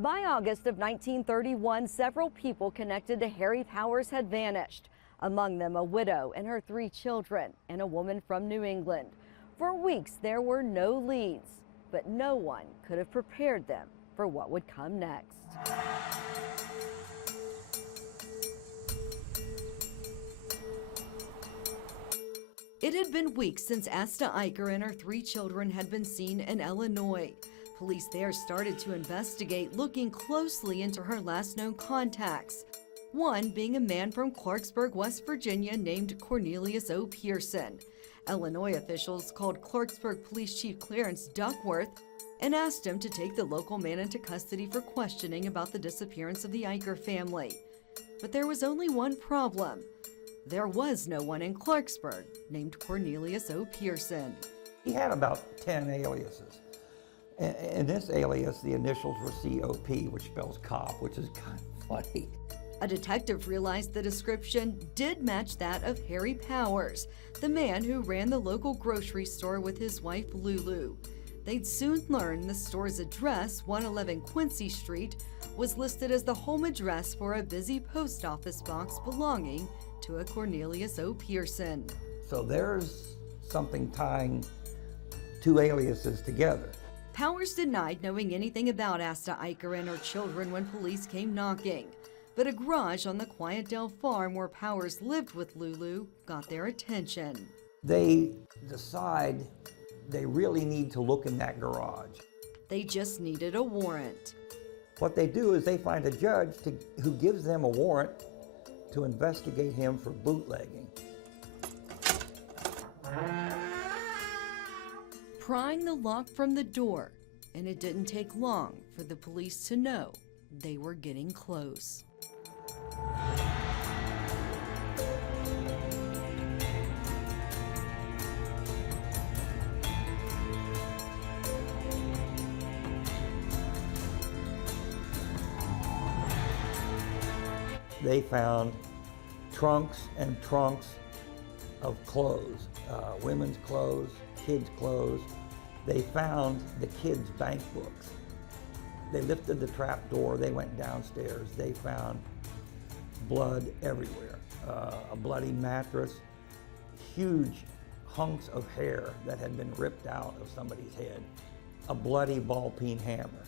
By August of 1931, several people connected to Harry Powers had vanished, among them a widow and her 3 children and a woman from New England. For weeks, there were no leads, but no one could have prepared them for what would come next. It had been weeks since Asta Eicher and her 3 children had been seen in Illinois. Police there started to investigate, looking closely into her last known contacts. One being a man from Clarksburg, West Virginia named Cornelius O. Pearson. Illinois officials called Clarksburg Police Chief Clarence Duckworth and asked him to take the local man into custody for questioning about the disappearance of the Eicher family. But there was only one problem. There was no one in Clarksburg named Cornelius O. Pearson. He had about 10 aliases. In this alias, the initials were COP, which spells cop, which is kind of funny. A detective realized the description did match that of Harry Powers, the man who ran the local grocery store with his wife Lulu. They'd soon learn the store's address, 111 Quincy Street, was listed as the home address for a busy post office box belonging to a Cornelius O. Pearson. So there's something tying 2 aliases together. Powers denied knowing anything about Asta Eicher and her children when police came knocking. But a garage on the Quiet Dell farm where Powers lived with Lulu got their attention. They decide they really need to look in that garage. They just needed a warrant. What they do is they find a judge who gives them a warrant to investigate him for bootlegging. Prying the lock from the door, and it didn't take long for the police to know they were getting close. They found trunks and trunks of clothes, women's clothes, kids' clothes. They found the kids' bank books. They lifted the trap door, they went downstairs. They found blood everywhere, a bloody mattress, huge hunks of hair that had been ripped out of somebody's head, a bloody ball-peen hammer.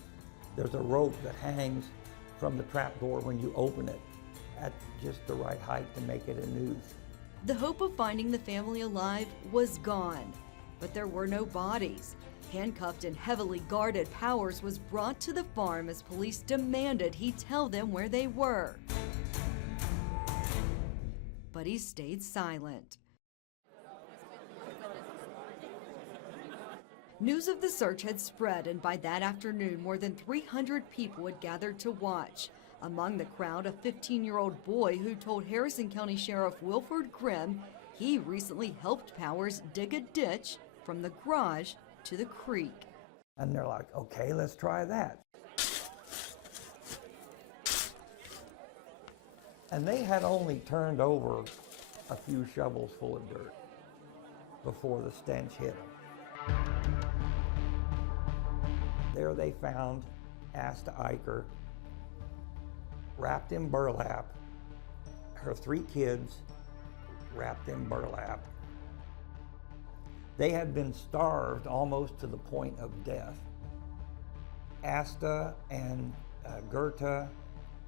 There's a rope that hangs from the trap door when you open it at just the right height to make it a noose. The hope of finding the family alive was gone, but there were no bodies. Handcuffed and heavily guarded, Powers was brought to the farm as police demanded he tell them where they were. But he stayed silent. News of the search had spread, and by that afternoon, more than 300 people had gathered to watch. Among the crowd, a 15-year-old boy who told Harrison County Sheriff Wilford Grimm he recently helped Powers dig a ditch from the garage to the creek. And they're like, okay, let's try that. And they had only turned over a few shovels full of dirt before the stench hit them. There they found Asta Eicher wrapped in burlap, her 3 kids wrapped in burlap. They had been starved almost to the point of death. Asta and Gerta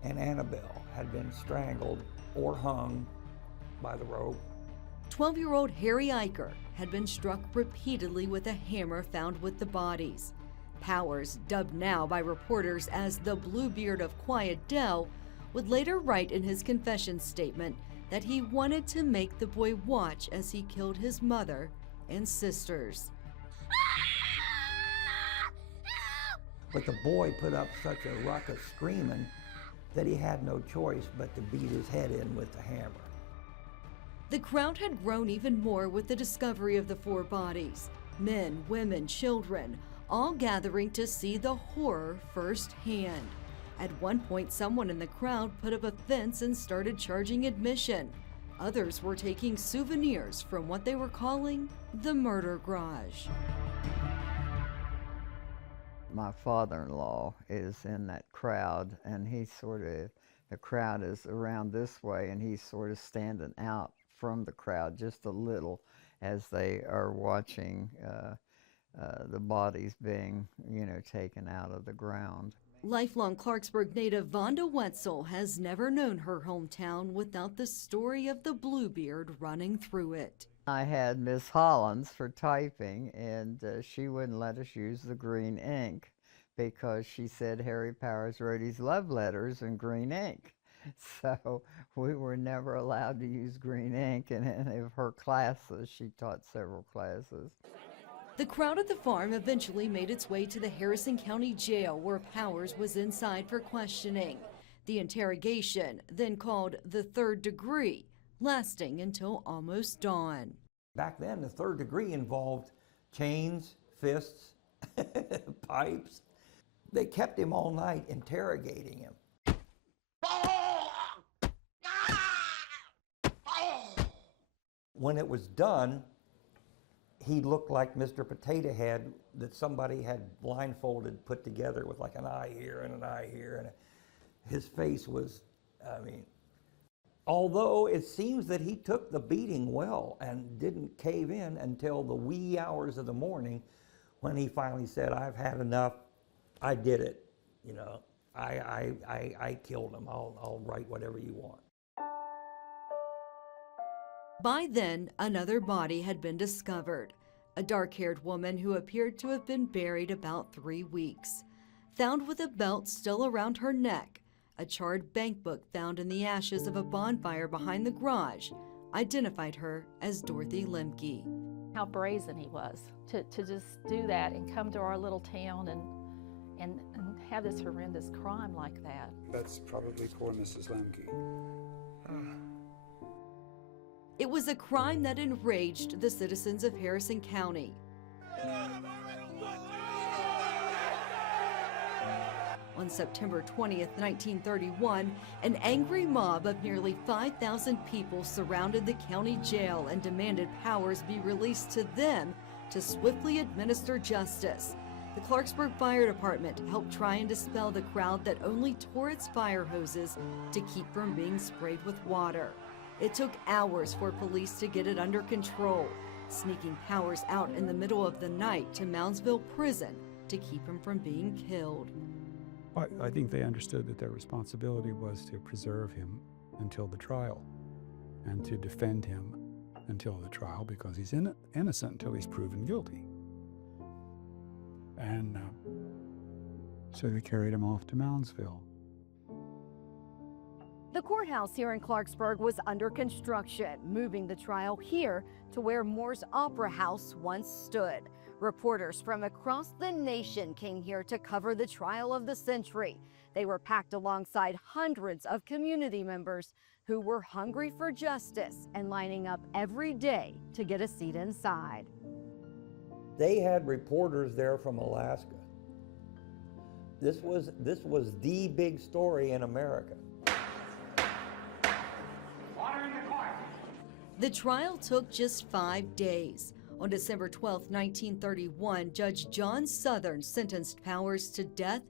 and Annabelle had been strangled or hung by the rope. 12-year-old Harry Eicher had been struck repeatedly with a hammer found with the bodies. Powers, dubbed now by reporters as the Bluebeard of Quiet Dell, would later write in his confession statement that he wanted to make the boy watch as he killed his mother and sisters. But the boy put up such a ruckus screaming that he had no choice but to beat his head in with the hammer. The crowd had grown even more with the discovery of the 4 bodies. Men, women, children, all gathering to see the horror firsthand. At one point, someone in the crowd put up a fence and started charging admission. Others were taking souvenirs from what they were calling the murder garage. My father-in-law is in that crowd, and the crowd is around this way, and he's sort of standing out from the crowd just a little as they are watching the bodies being, taken out of the ground. Lifelong Clarksburg native Vonda Wetzel has never known her hometown without the story of the Bluebeard running through it. I had Miss Hollins for typing, and she wouldn't let us use the green ink because she said Harry Powers wrote his love letters in green ink. So we were never allowed to use green ink in any of her classes. She taught several classes. The crowd at the farm eventually made its way to the Harrison County Jail, where Powers was inside for questioning. The interrogation, then called the 3rd degree, lasting until almost dawn. Back then, the 3rd degree involved chains, fists, pipes. They kept him all night interrogating him. When it was done, he looked like Mr. Potato Head that somebody had blindfolded, put together with like an eye here and an eye here. And his face was, although it seems that he took the beating well and didn't cave in until the wee hours of the morning when he finally said, "I've had enough, I did it, I killed him, I'll write whatever you want." By then, another body had been discovered, a dark-haired woman who appeared to have been buried about 3 weeks. Found with a belt still around her neck, a charred bank book found in the ashes of a bonfire behind the garage identified her as Dorothy Lemke. How brazen he was to just do that and come to our little town and have this horrendous crime like that. That's probably poor Mrs. Lemke. It was a crime that enraged the citizens of Harrison County. On September 20th, 1931, an angry mob of nearly 5,000 people surrounded the county jail and demanded Powers be released to them to swiftly administer justice. The Clarksburg Fire Department helped try and dispel the crowd that only tore its fire hoses to keep from being sprayed with water. It took hours for police to get it under control, sneaking Powers out in the middle of the night to Moundsville Prison to keep him from being killed. I think they understood that their responsibility was to preserve him until the trial and to defend him until the trial, because he's innocent until he's proven guilty. And so they carried him off to Moundsville. The courthouse here in Clarksburg was under construction, moving the trial here to where Moore's Opera House once stood. Reporters from across the nation came here to cover the trial of the century. They were packed alongside hundreds of community members who were hungry for justice and lining up every day to get a seat inside. They had reporters there from Alaska. This was the big story in America. The trial took just 5 days. On December 12, 1931, Judge John Southern sentenced Powers to death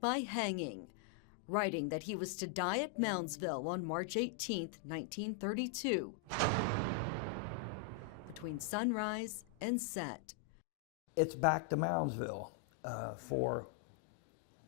by hanging, writing that he was to die at Moundsville on March 18, 1932, between sunrise and set. It's back to Moundsville for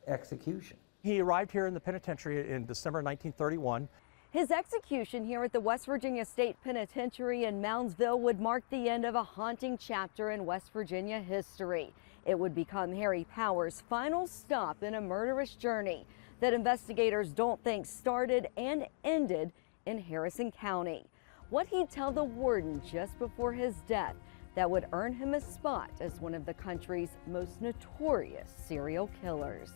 execution. He arrived here in the penitentiary in December 1931. His execution here at the West Virginia State Penitentiary in Moundsville would mark the end of a haunting chapter in West Virginia history. It would become Harry Powers' final stop in a murderous journey that investigators don't think started and ended in Harrison County. What he'd tell the warden just before his death that would earn him a spot as one of the country's most notorious serial killers.